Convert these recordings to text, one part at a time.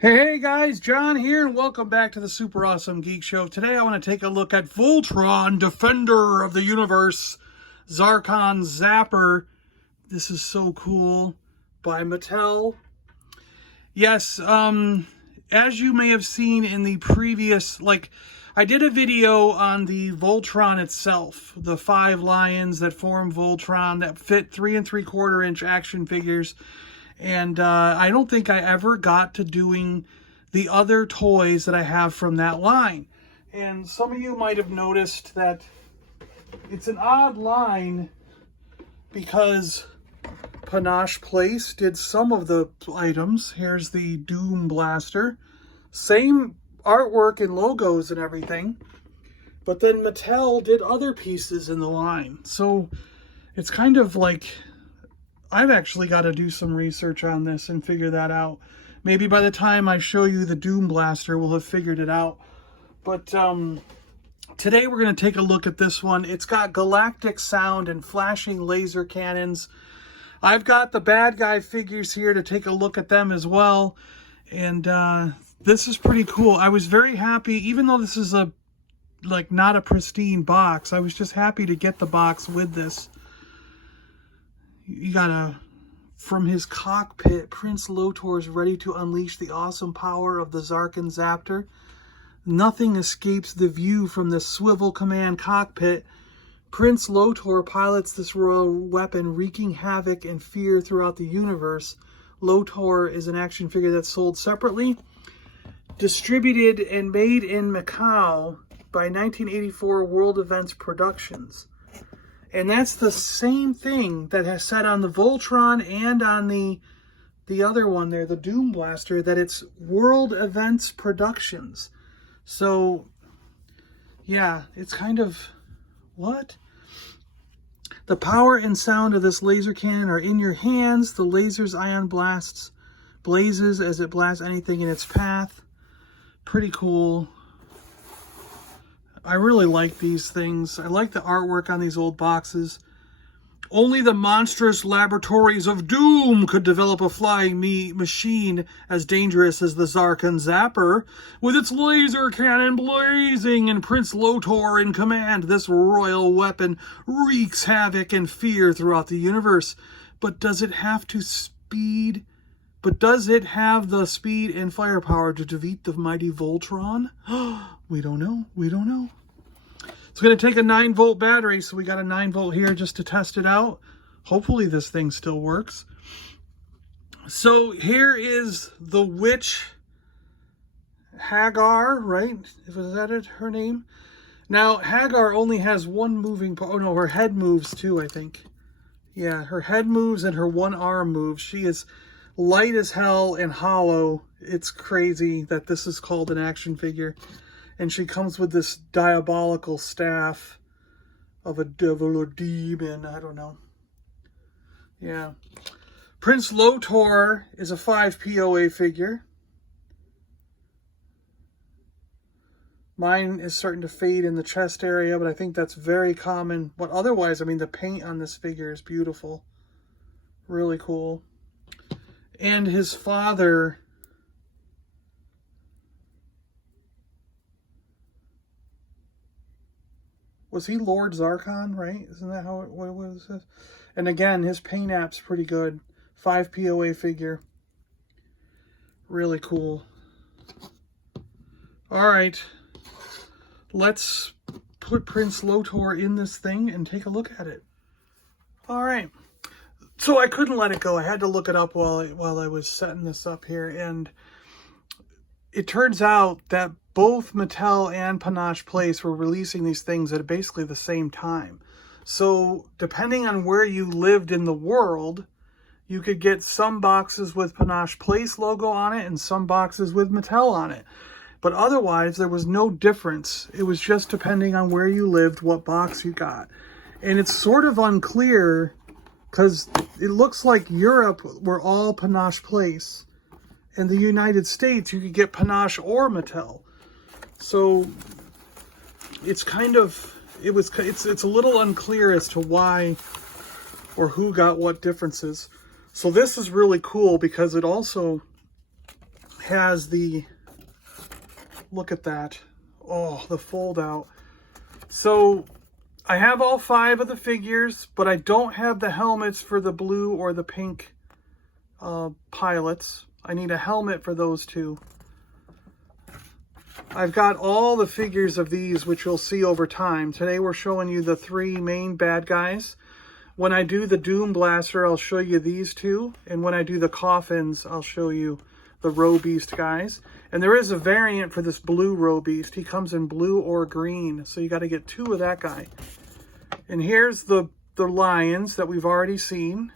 Hey guys, John here, and welcome back to the Super Awesome Geek Show. Today I want to take a look at Voltron, Defender of the Universe, Zarkon Zapper. This is so cool, by Mattel. Yes, as you may have seen in the previous, I did a video on the Voltron itself, the 5 lions that form Voltron that fit 3 3/4 inch action figures. And I don't think I ever got to doing the other toys that I have from that line. And some of you might have noticed that it's an odd line because Panosh Place did some of the items. Here's the Doom Blaster. Same artwork and logos and everything. But then Mattel did other pieces in the line. So it's kind of like, I've actually got to do some research on this and figure that out. Maybe by the time I show you the Doom Blaster, we'll have figured it out. But today we're going to take a look at this one. It's got galactic sound and flashing laser cannons. I've got the bad guy figures here to take a look at them as well. And this is pretty cool. I was very happy, even though this is not a pristine box, I was just happy to get the box with this. You got from his cockpit, Prince Lotor is ready to unleash the awesome power of the Zarkon Zapper. Nothing escapes the view from the swivel command cockpit. Prince Lotor pilots this royal weapon, wreaking havoc and fear throughout the universe. Lotor is an action figure that's sold separately, distributed and made in Macau by 1984 World Events Productions. And that's the same thing that has said on the Voltron and on the other one there, the Doom Blaster, that it's World Events Productions. So, yeah, it's kind of, what? The power and sound of this laser cannon are in your hands. The laser's ion blazes as it blasts anything in its path. Pretty cool. I really like these things. I like the artwork on these old boxes. Only the monstrous laboratories of doom could develop a flying machine as dangerous as the Zarkon Zapper. With its laser cannon blazing and Prince Lotor in command, this royal weapon wreaks havoc and fear throughout the universe. But does it have the speed and firepower to defeat the mighty Voltron? We don't know. We don't know. It's going to take a 9-volt battery, so we got a 9-volt here just to test it out. Hopefully this thing still works. So here is the witch Haggar, right? Was that her name? Now, Haggar only has one moving part. Oh, no, her head moves too, I think. Yeah, her head moves and her one arm moves. She is light as hell and hollow. It's crazy that this is called an action figure. And she comes with this diabolical staff of a devil or demon. I don't know. Yeah. Prince Lotor is a 5 POA figure. Mine is starting to fade in the chest area, but I think that's very common. But otherwise, I mean, the paint on this figure is beautiful. Really cool. And his father... Was he Lord Zarkon, right? Isn't that how what was this? And again, his paint app's pretty good. 5 POA figure. Really cool. Alright. Let's put Prince Lotor in this thing and take a look at it. Alright. So I couldn't let it go. I had to look it up while I was setting this up here. And it turns out that both Mattel and Panosh Place were releasing these things at basically the same time. So depending on where you lived in the world, you could get some boxes with Panosh Place logo on it and some boxes with Mattel on it. But otherwise, there was no difference. It was just depending on where you lived, what box you got. And it's sort of unclear because it looks like Europe were all Panosh Place. In the United States, you could get Panosh or Mattel. So it's kind of, it's a little unclear as to why or who got what differences. So this is really cool because it also has the, look at that. Oh, the fold out. So I have all 5 of the figures, but I don't have the helmets for the blue or the pink pilots. I need a helmet for those 2. I've got all the figures of these, which you'll see over time. Today we're showing you the 3 main bad guys. When I do the Doom Blaster, I'll show you these 2. And when I do the coffins, I'll show you the Row Beast guys. And there is a variant for this blue Row Beast. He comes in blue or green, so you got to get 2 of that guy. And here's the Lions that we've already seen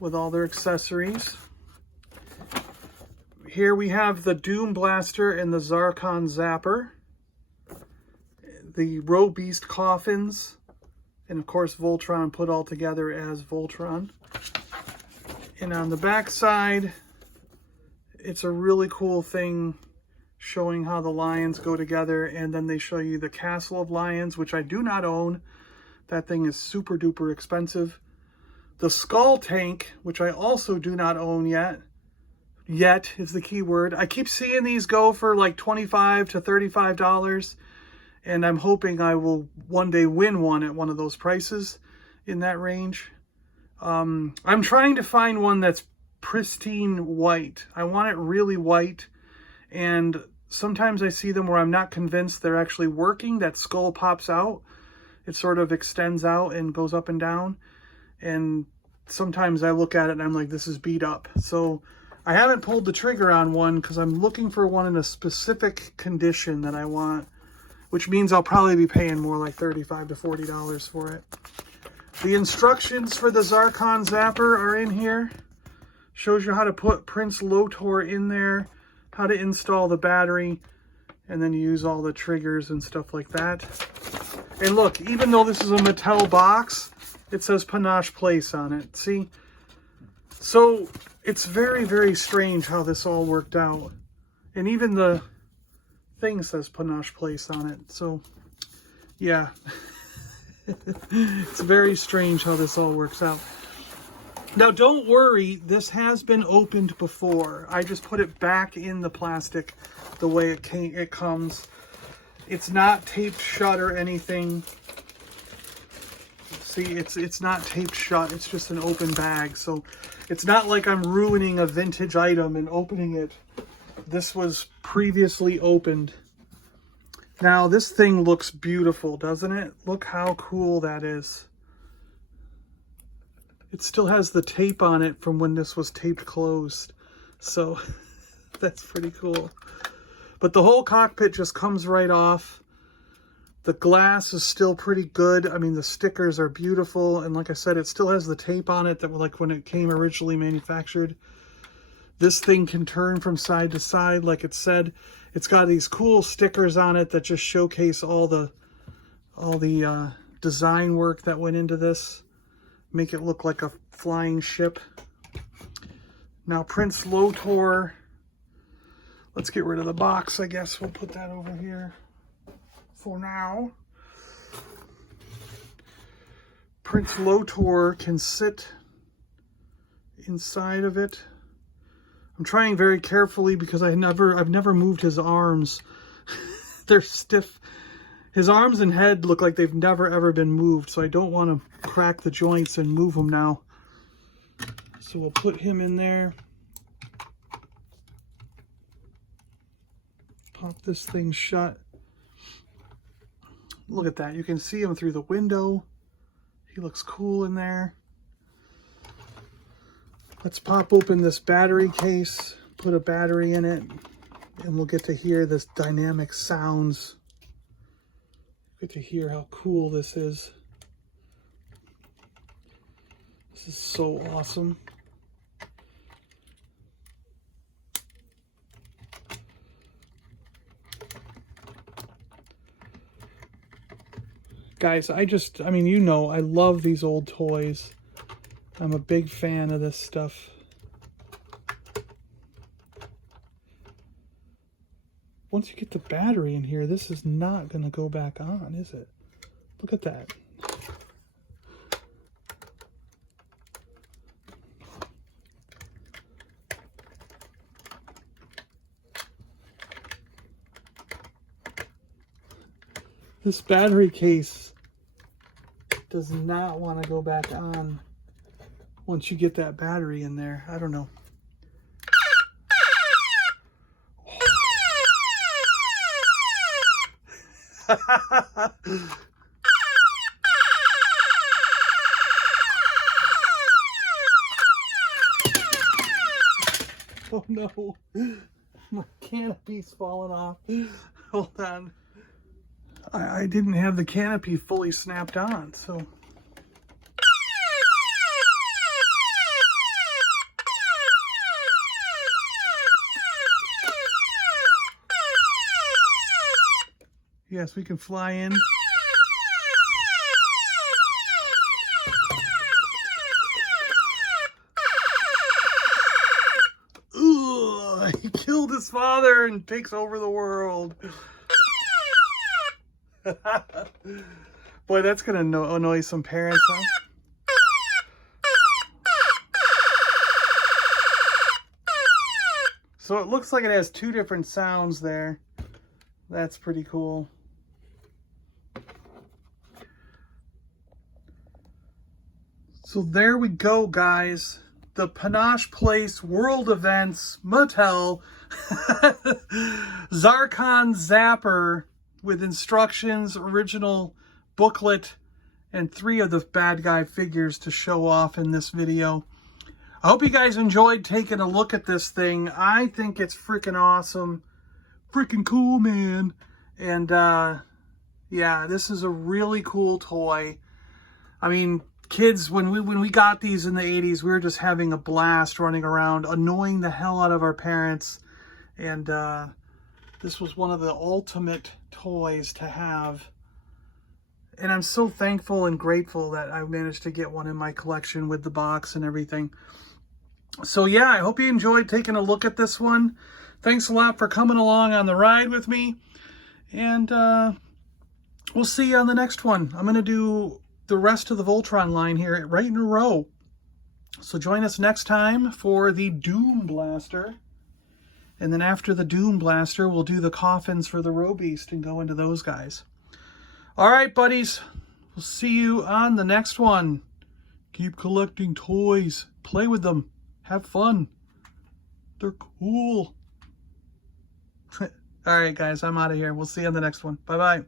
with all their accessories. Here we have the Doom Blaster and the Zarkon Zapper, the Row Beast coffins, and of course Voltron put all together as Voltron. And on the back side, it's a really cool thing showing how the lions go together, and then they show you the Castle of Lions, which I do not own. That thing is super duper expensive. The Skull Tank, which I also do not own yet. Yet is the key word. I keep seeing these go for like $25 to $35, and I'm hoping I will one day win one at one of those prices in that range. I'm trying to find one that's pristine white. I want it really white, and sometimes I see them where I'm not convinced they're actually working. That skull pops out. It sort of extends out and goes up and down, and sometimes I look at it and I'm like, this is beat up. So I haven't pulled the trigger on one because I'm looking for one in a specific condition that I want, which means I'll probably be paying more, like $35 to $40 for it. The instructions for the Zarkon Zapper are in here. Shows you how to put Prince Lotor in there, how to install the battery, and then use all the triggers and stuff like that. And look, even though this is a Mattel box, it says Panosh Place on it. See? So it's very, very strange how this all worked out. And even the thing says Panosh Place on it. So, yeah. It's very strange how this all works out. Now, don't worry. This has been opened before. I just put it back in the plastic the way it comes. It's not taped shut or anything. See, it's not taped shut. It's just an open bag. So it's not like I'm ruining a vintage item and opening it. This was previously opened. Now, this thing looks beautiful, doesn't it? Look how cool that is. It still has the tape on it from when this was taped closed. So that's pretty cool. But the whole cockpit just comes right off. The glass is still pretty good. I mean, the stickers are beautiful. And like I said, it still has the tape on it that like when it came originally manufactured. This thing can turn from side to side, like it said. It's got these cool stickers on it that just showcase all the design work that went into this. Make it look like a flying ship. Now, Prince Lotor. Let's get rid of the box, I guess. We'll put that over here for now. Prince Lotor can sit inside of it. I'm trying very carefully because I've never moved his arms. They're stiff. His arms and head look like they've never ever been moved, so I don't want to crack the joints and move them now. So we'll put him in there. Pop this thing shut. Look at that. You can see him through the window. He looks cool in there. Let's pop open this battery case, put a battery in it, and we'll get to hear this dynamic sounds. Get to hear how cool this is. This is so awesome. Guys, I mean, you know, I love these old toys. I'm a big fan of this stuff. Once you get the battery in here, this is not going to go back on, is it? Look at that. This battery case does not want to go back on once you get that battery in there. I don't know. Oh no, my canopy's falling off. Hold on. I didn't have the canopy fully snapped on, so. Yes, we can fly in. Ugh, he killed his father and takes over the world. Boy, that's going to annoy some parents, huh? So it looks like it has two different sounds there. That's pretty cool. So there we go, guys. The Panosh Place World Events Mattel Zarkon Zapper with instructions, original booklet, and 3 of the bad guy figures to show off in this video. I hope you guys enjoyed taking a look at this thing. I think it's freaking awesome. Freaking cool, man. And yeah, this is a really cool toy. I mean, kids, when we got these in the 80s, we were just having a blast running around, annoying the hell out of our parents. And this was one of the ultimate toys to have. And I'm so thankful and grateful that I managed to get one in my collection with the box and everything. So yeah, I hope you enjoyed taking a look at this one. Thanks a lot for coming along on the ride with me. And we'll see you on the next one. I'm going to do the rest of the Voltron line here right in a row. So join us next time for the Doom Blaster. And then after the Doom Blaster, we'll do the coffins for the Robeast and go into those guys. All right, buddies. We'll see you on the next one. Keep collecting toys. Play with them. Have fun. They're cool. All right, guys. I'm out of here. We'll see you on the next one. Bye-bye.